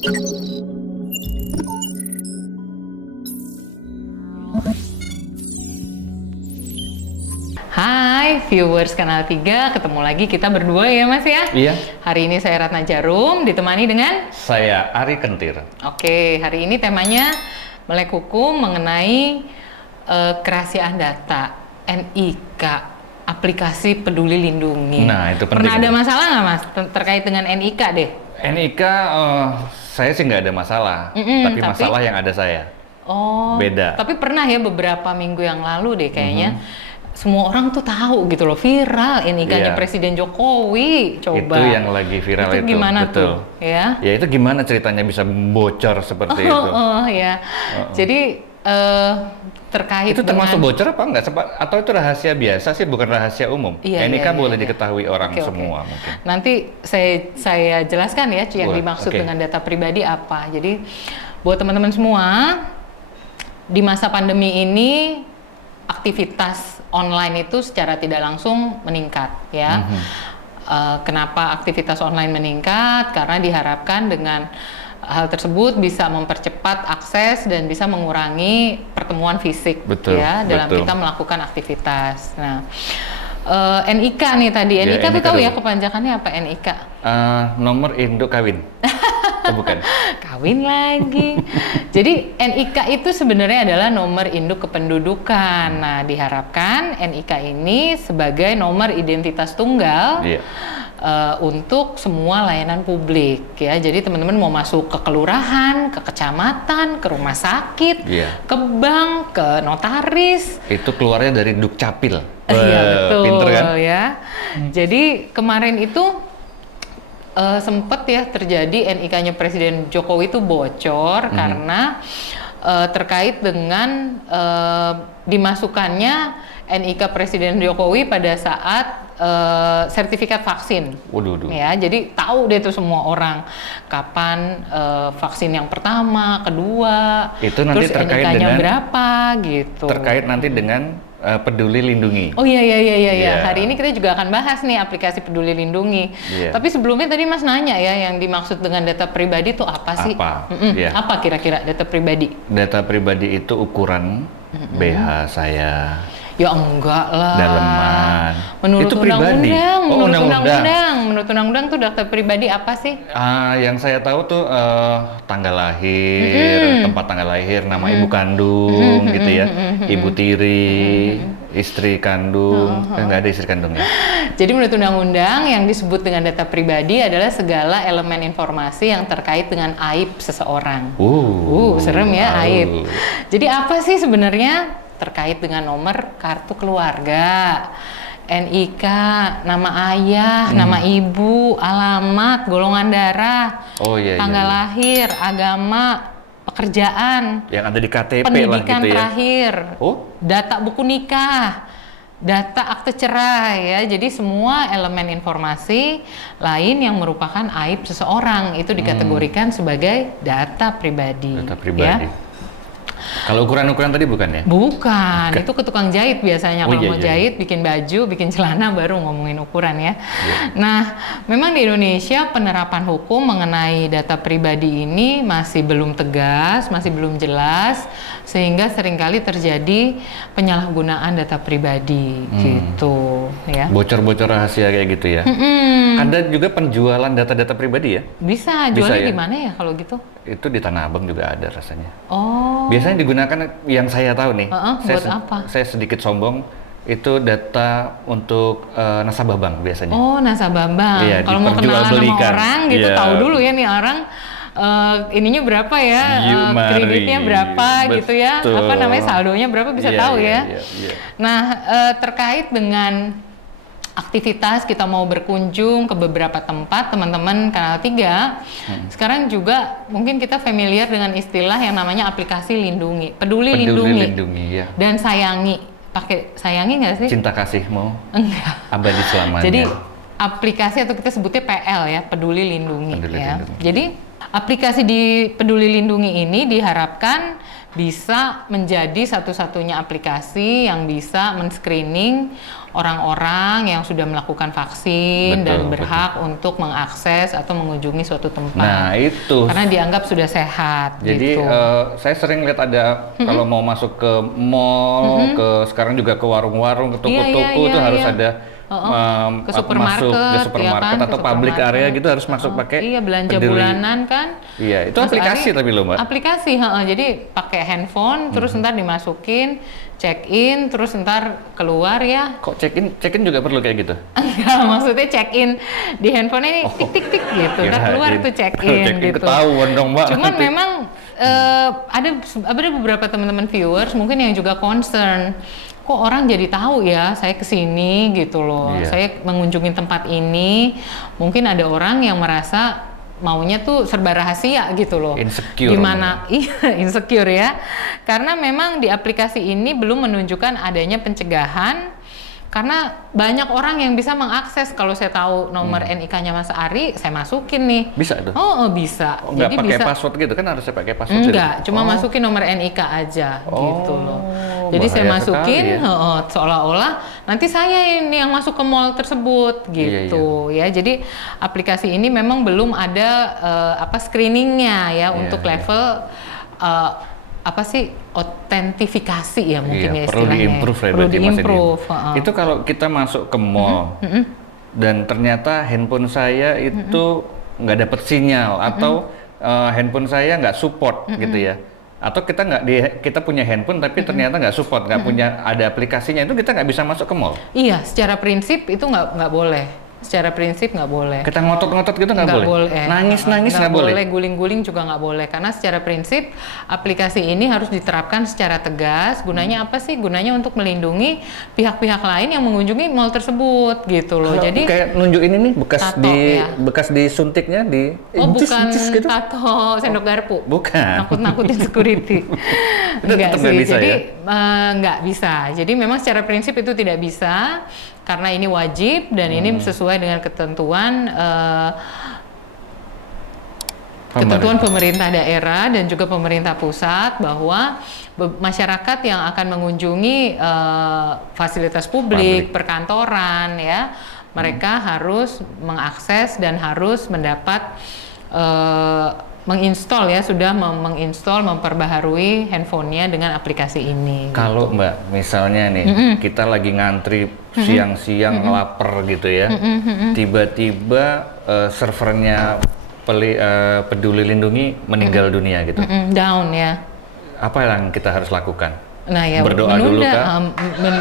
Hai viewers Kanal 3, ketemu lagi kita berdua ya Mas ya? Iya. Hari ini saya Ratna Jarum, ditemani dengan? Saya Ari Kentir. Oke, hari ini temanya melek hukum mengenai kerahasiaan data, NIK, aplikasi Peduli Lindungi. Nah, itu penting. Pernah ada masalah nggak Mas terkait dengan NIK deh? NIK, saya sih nggak ada masalah, tapi masalah yang ada saya. Oh, beda. Tapi pernah ya beberapa minggu yang lalu deh kayaknya. Semua orang tuh tahu gitu loh, viral NIK-nya Presiden Jokowi. Coba. Itu yang lagi viral itu. Gimana betul. tuh? Ya. Ya itu gimana ceritanya bisa bocor seperti itu? Ya. Jadi terkait itu termasuk dengan... bocor apa enggak? Atau itu rahasia biasa sih, bukan rahasia umum? NIK boleh diketahui orang semua mungkin. Nanti saya jelaskan ya yang dimaksud dengan data pribadi apa. Jadi buat teman-teman semua, di masa pandemi ini aktivitas online itu secara tidak langsung meningkat ya. Kenapa aktivitas online meningkat? Karena diharapkan dengan hal tersebut bisa mempercepat akses dan bisa mengurangi pertemuan fisik ya dalam kita melakukan aktivitas. Nah, NIK nih tadi, NIK tuh tahu ya kepanjangannya apa NIK? Nomor induk kawin. Oh, bukan. Kawin lagi. Jadi NIK itu sebenarnya adalah nomor induk kependudukan. Nah, diharapkan NIK ini sebagai nomor identitas tunggal untuk semua layanan publik ya. Jadi teman-teman mau masuk ke kelurahan, ke kecamatan, ke rumah sakit, ke bank, ke notaris. Itu keluarnya dari Dukcapil. Iya betul. Pinter kan? Ya. Jadi kemarin itu sempat ya terjadi NIK-nya Presiden Jokowi itu bocor karena terkait dengan dimasukkannya NIK Presiden Jokowi pada saat sertifikat vaksin. Ya, jadi tahu deh tuh semua orang kapan vaksin yang pertama, kedua, itu nanti terus terkait NIK-nya dengan berapa gitu. Terkait nanti dengan Peduli Lindungi. Oh iya. Hari ini kita juga akan bahas nih aplikasi Peduli Lindungi. Tapi sebelumnya tadi Mas nanya ya, yang dimaksud dengan data pribadi itu apa sih? Apa kira-kira data pribadi? Data pribadi itu ukuran BH saya. Ya enggak lah. Daleman. Menurut itu pribadi. Menurut undang-undang tuh data pribadi apa sih? Yang saya tahu tuh tanggal lahir, tempat tanggal lahir, nama ibu kandung gitu ya. Ibu tiri, istri kandung. Nggak ada istri kandung ya. Jadi menurut undang-undang yang disebut dengan data pribadi adalah segala elemen informasi yang terkait dengan aib seseorang. Serem ya aib. Jadi apa sih sebenarnya? Terkait dengan nomor kartu keluarga, NIK, nama ayah, nama ibu, alamat, golongan darah, tanggal lahir, agama, pekerjaan, yang ada di KTP pendidikan lah gitu terakhir, data buku nikah, data akte cerai ya. Jadi semua elemen informasi lain yang merupakan aib seseorang itu dikategorikan sebagai data pribadi. Data pribadi. Ya. Kalau ukuran-ukuran tadi bukan ya? Bukan, itu ke tukang jahit biasanya. Kalau mau jahit, bikin baju, bikin celana, baru ngomongin ukuran ya. Nah, memang di Indonesia penerapan hukum mengenai data pribadi ini masih belum tegas, masih belum jelas, sehingga seringkali terjadi penyalahgunaan data pribadi gitu ya. Bocor-bocor rahasia kayak gitu ya? Ada juga penjualan data-data pribadi ya? Bisa, jualnya di mana ya kalau gitu? Itu di Tanah Abang juga ada rasanya. Biasanya digunakan yang saya tahu nih. Buat apa? Saya sedikit sombong. Itu data untuk nasabah bank biasanya. Nasabah bank. Kalau mau kenalan sama orang gitu, tahu dulu ya nih orang ininya berapa ya, kreditnya berapa gitu ya, apa namanya saldonya berapa bisa tahu ya. Nah, terkait dengan aktivitas kita mau berkunjung ke beberapa tempat, teman-teman Kanal 3 sekarang juga mungkin kita familiar dengan istilah yang namanya aplikasi Lindungi, Peduli Lindungi dan Sayangi. Pakai Sayangi nggak sih? Cinta kasihmu enggak abadi selamanya. Jadi aplikasi atau kita sebutnya PL ya, Peduli Lindungi. Jadi aplikasi di Peduli Lindungi ini diharapkan bisa menjadi satu-satunya aplikasi yang bisa men-screening orang-orang yang sudah melakukan vaksin dan berhak untuk mengakses atau mengunjungi suatu tempat. Nah, itu. Karena dianggap sudah sehat. Jadi gitu. Saya sering lihat ada kalau mau masuk ke mall, sekarang juga ke warung-warung, ke toko-toko itu harus ada ke supermarket, ya kan? Atau public area gitu harus masuk pakai belanja Peduli. bulanan kan. Iya, itu aplikasi tapi loh Mbak. Aplikasi, jadi pakai handphone terus ntar dimasukin, check in, terus ntar keluar ya. Kok check in juga perlu kayak gitu? Enggak, maksudnya check in di handphone ini tik tik tik gitu, ntar keluar tuh check in gitu. Ketahuan dong Mbak. Cuman memang ada beberapa teman-teman viewers mungkin yang juga concern. Kok orang jadi tahu ya saya kesini gitu loh, saya mengunjungi tempat ini. Mungkin ada orang yang merasa maunya tuh serba rahasia gitu loh. Insecure. Gimana? Iya, insecure ya. Karena memang di aplikasi ini belum menunjukkan adanya pencegahan. Karena banyak orang yang bisa mengakses. Kalau saya tahu nomor NIK-nya Mas Ari, saya masukin nih. Bisa tuh? Oh, bisa. Oh, nggak pakai password gitu kan, harusnya pakai password? Enggak, cuma masukin nomor NIK aja gitu loh. Jadi saya masukin seolah-olah nanti saya ini yang masuk ke mall tersebut gitu ya. Jadi aplikasi ini memang belum ada screeningnya ya untuk level otentifikasi ya mungkin ya perlu istilahnya. Perlu diimprove. Itu kalau kita masuk ke mall dan ternyata handphone saya itu nggak dapet sinyal atau handphone saya nggak support gitu ya. Atau kita punya handphone tapi ternyata nggak support, nggak punya ada aplikasinya, itu kita nggak bisa masuk ke mall. Iya, secara prinsip itu nggak boleh. Secara prinsip nggak boleh. Kita ngotot-ngotot gitu nggak boleh. Nangis-nangis nggak boleh. Guling-guling juga nggak boleh. Karena secara prinsip aplikasi ini harus diterapkan secara tegas. Gunanya apa sih? Gunanya untuk melindungi pihak-pihak lain yang mengunjungi mall tersebut gitu loh. Jadi kayak nunjukin ini bekas disuntiknya bukan gitu? Tato sendok garpu. Bukan. Nakut-nakutin security. Enggak sih. Jadi nggak bisa. Jadi memang secara prinsip itu tidak bisa. Karena ini wajib dan ini sesuai dengan ketentuan pemerintah daerah dan juga pemerintah pusat bahwa masyarakat yang akan mengunjungi fasilitas publik, perkantoran ya, mereka harus mengakses dan harus mendapat menginstall ya, sudah menginstall, memperbaharui handphonenya dengan aplikasi ini. Kalau gitu. Mbak, misalnya nih, kita lagi ngantri siang-siang lapar gitu ya, tiba-tiba servernya Peduli Lindungi meninggal dunia gitu. Down ya. Apa yang kita harus lakukan? Nah ya, berdoa dulu kah?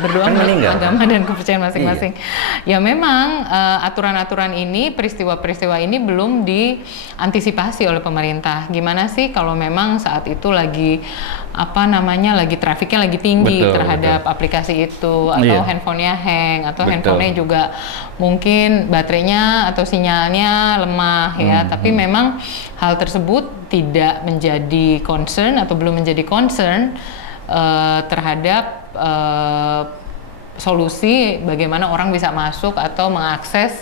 Berdoa kan menurut agama dan kepercayaan masing-masing. Ya memang aturan-aturan ini, peristiwa-peristiwa ini belum diantisipasi oleh pemerintah. Gimana sih kalau memang saat itu lagi lagi trafiknya lagi tinggi terhadap aplikasi itu, atau handphonenya hang, atau handphonenya juga mungkin baterainya atau sinyalnya lemah ya. Tapi memang hal tersebut tidak menjadi concern atau belum menjadi concern terhadap solusi bagaimana orang bisa masuk atau mengakses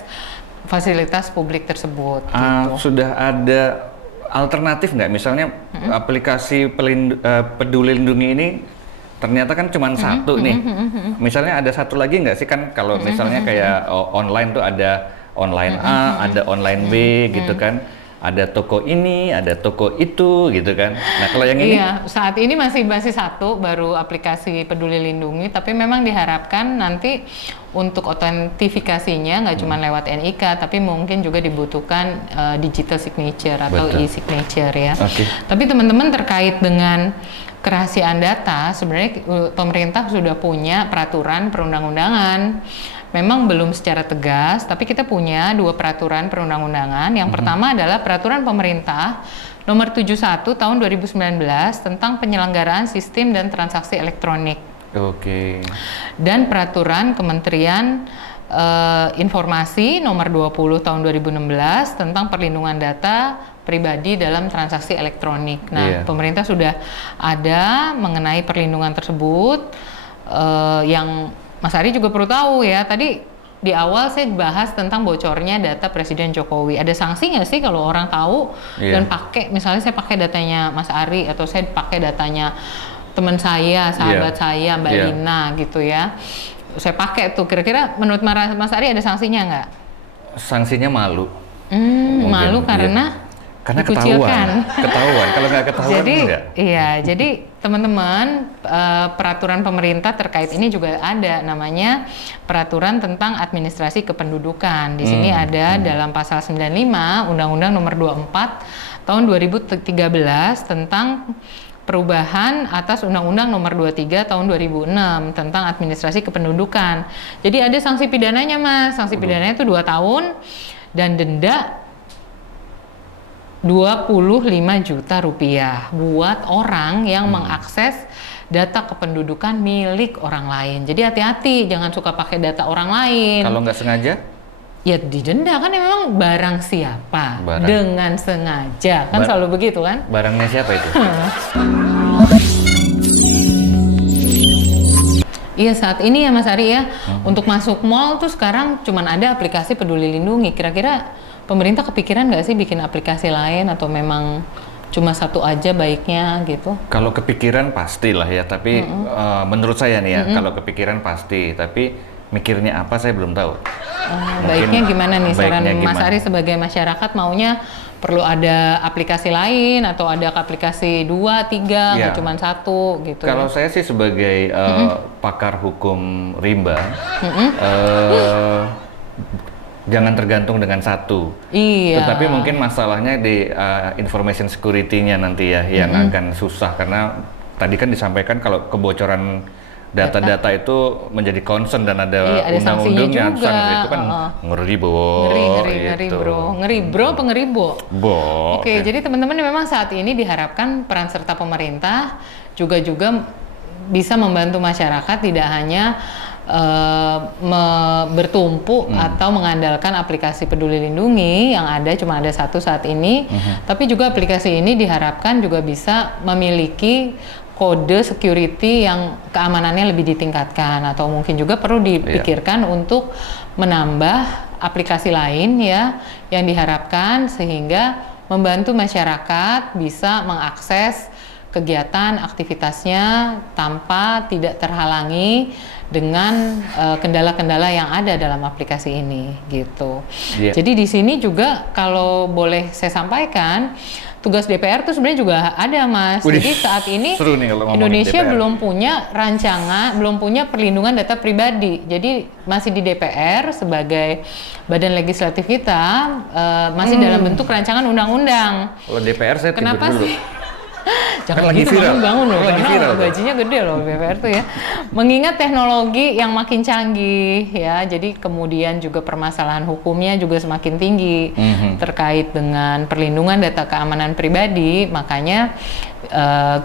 fasilitas publik tersebut. Gitu. Sudah ada alternatif nggak? Misalnya aplikasi Peduli Lindungi ini ternyata kan cuma satu nih. Misalnya ada satu lagi nggak sih, kan kalau misalnya kayak online tuh ada online A, ada online B gitu kan. Ada toko ini, ada toko itu, gitu kan. Nah kalau yang ini? Iya, saat ini masih satu, baru aplikasi Peduli Lindungi, tapi memang diharapkan nanti untuk otentifikasinya nggak cuma lewat NIK, tapi mungkin juga dibutuhkan digital signature atau e-signature ya. Tapi teman-teman, terkait dengan kerahasiaan data, sebenarnya pemerintah sudah punya peraturan perundang-undangan. Memang belum secara tegas, tapi kita punya 2 peraturan perundang-undangan. Yang pertama adalah peraturan pemerintah nomor 71 tahun 2019 tentang penyelenggaraan sistem dan transaksi elektronik. Dan peraturan Kementerian Informasi nomor 20 tahun 2016 tentang perlindungan data pribadi dalam transaksi elektronik. Nah, pemerintah sudah ada mengenai perlindungan tersebut yang Mas Ari juga perlu tahu ya, tadi di awal saya bahas tentang bocornya data Presiden Jokowi. Ada sanksi nggak sih kalau orang tahu dan pakai, misalnya saya pakai datanya Mas Ari atau saya pakai datanya teman saya, sahabat saya, Mbak Lina gitu ya. Saya pakai tuh, kira-kira menurut Mas Ari ada sanksinya nggak? Sanksinya malu. Malu karena ketahuan. Kalau nggak ketahuan jadi, enggak. Iya, jadi teman-teman, peraturan pemerintah terkait ini juga ada, namanya peraturan tentang administrasi kependudukan. Di sini ada dalam pasal 95 Undang-Undang Nomor 24 tahun 2013 tentang perubahan atas Undang-Undang Nomor 23 tahun 2006 tentang administrasi kependudukan. Jadi ada sanksi pidananya, Mas. Sanksi pidananya itu 2 tahun dan denda 25 juta rupiah buat orang yang mengakses data kependudukan milik orang lain. Jadi hati-hati, jangan suka pakai data orang lain. Kalau nggak sengaja? Ya didenda, kan memang barang siapa dengan sengaja, kan selalu begitu kan? Barangnya siapa itu? Iya, saat ini ya Mas Ari ya, untuk masuk mall tuh sekarang cuman ada aplikasi Peduli Lindungi. Kira-kira pemerintah kepikiran nggak sih bikin aplikasi lain atau memang cuma satu aja baiknya gitu? Kalau kepikiran pastilah ya, tapi menurut saya nih ya, kalau kepikiran pasti, tapi mikirnya apa saya belum tahu. Baiknya gimana nih saran Mas Ari sebagai masyarakat, maunya perlu ada aplikasi lain atau ada aplikasi 2, 3, nggak cuma 1 gitu? Kalau saya sih sebagai pakar hukum rimba, jangan tergantung dengan satu. Iya. Tetapi mungkin masalahnya di information security-nya nanti ya yang akan susah, karena tadi kan disampaikan kalau kebocoran data-data itu menjadi concern dan ada undang-undangnya, sanksi itu kan ngeri bro, Oke, jadi teman-teman memang saat ini diharapkan peran serta pemerintah juga bisa membantu masyarakat, tidak hanya bertumpu atau mengandalkan aplikasi Peduli Lindungi yang ada cuma ada satu saat ini, tapi juga aplikasi ini diharapkan juga bisa memiliki kode security yang keamanannya lebih ditingkatkan, atau mungkin juga perlu dipikirkan untuk menambah aplikasi lain ya yang diharapkan sehingga membantu masyarakat bisa mengakses kegiatan aktivitasnya tanpa tidak terhalangi dengan kendala-kendala yang ada dalam aplikasi ini gitu. Jadi di sini juga kalau boleh saya sampaikan, tugas DPR tuh sebenarnya juga ada, Mas. Jadi saat ini Indonesia belum punya rancangan, belum punya perlindungan data pribadi. Jadi masih di DPR sebagai badan legislatif kita masih dalam bentuk rancangan undang-undang. Kalau DPR saya kenapa dulu. Sih? Jangan lagi gitu, viral. bangun loh, karena viral gajinya gede loh DPR tuh ya. Mengingat teknologi yang makin canggih ya, jadi kemudian juga permasalahan hukumnya juga semakin tinggi terkait dengan perlindungan data keamanan pribadi, makanya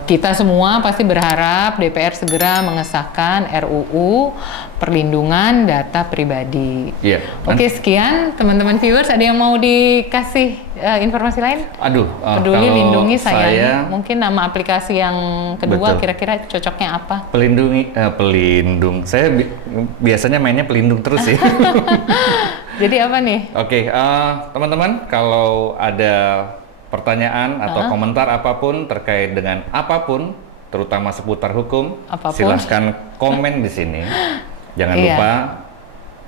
kita semua pasti berharap DPR segera mengesahkan RUU perlindungan data pribadi. Oke, sekian teman-teman viewers, ada yang mau dikasih informasi lain? Peduli Lindungi saya mungkin nama aplikasi yang kedua kira-kira cocoknya apa? Pelindung. Saya biasanya mainnya pelindung terus sih. Jadi apa nih? Oke, teman-teman, kalau ada pertanyaan atau komentar apapun terkait dengan apapun, terutama seputar hukum, silahkan komen di sini. Jangan lupa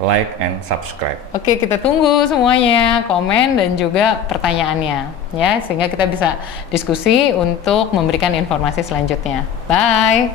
like and subscribe. Oke, kita tunggu semuanya komen dan juga pertanyaannya ya, sehingga kita bisa diskusi untuk memberikan informasi selanjutnya. Bye.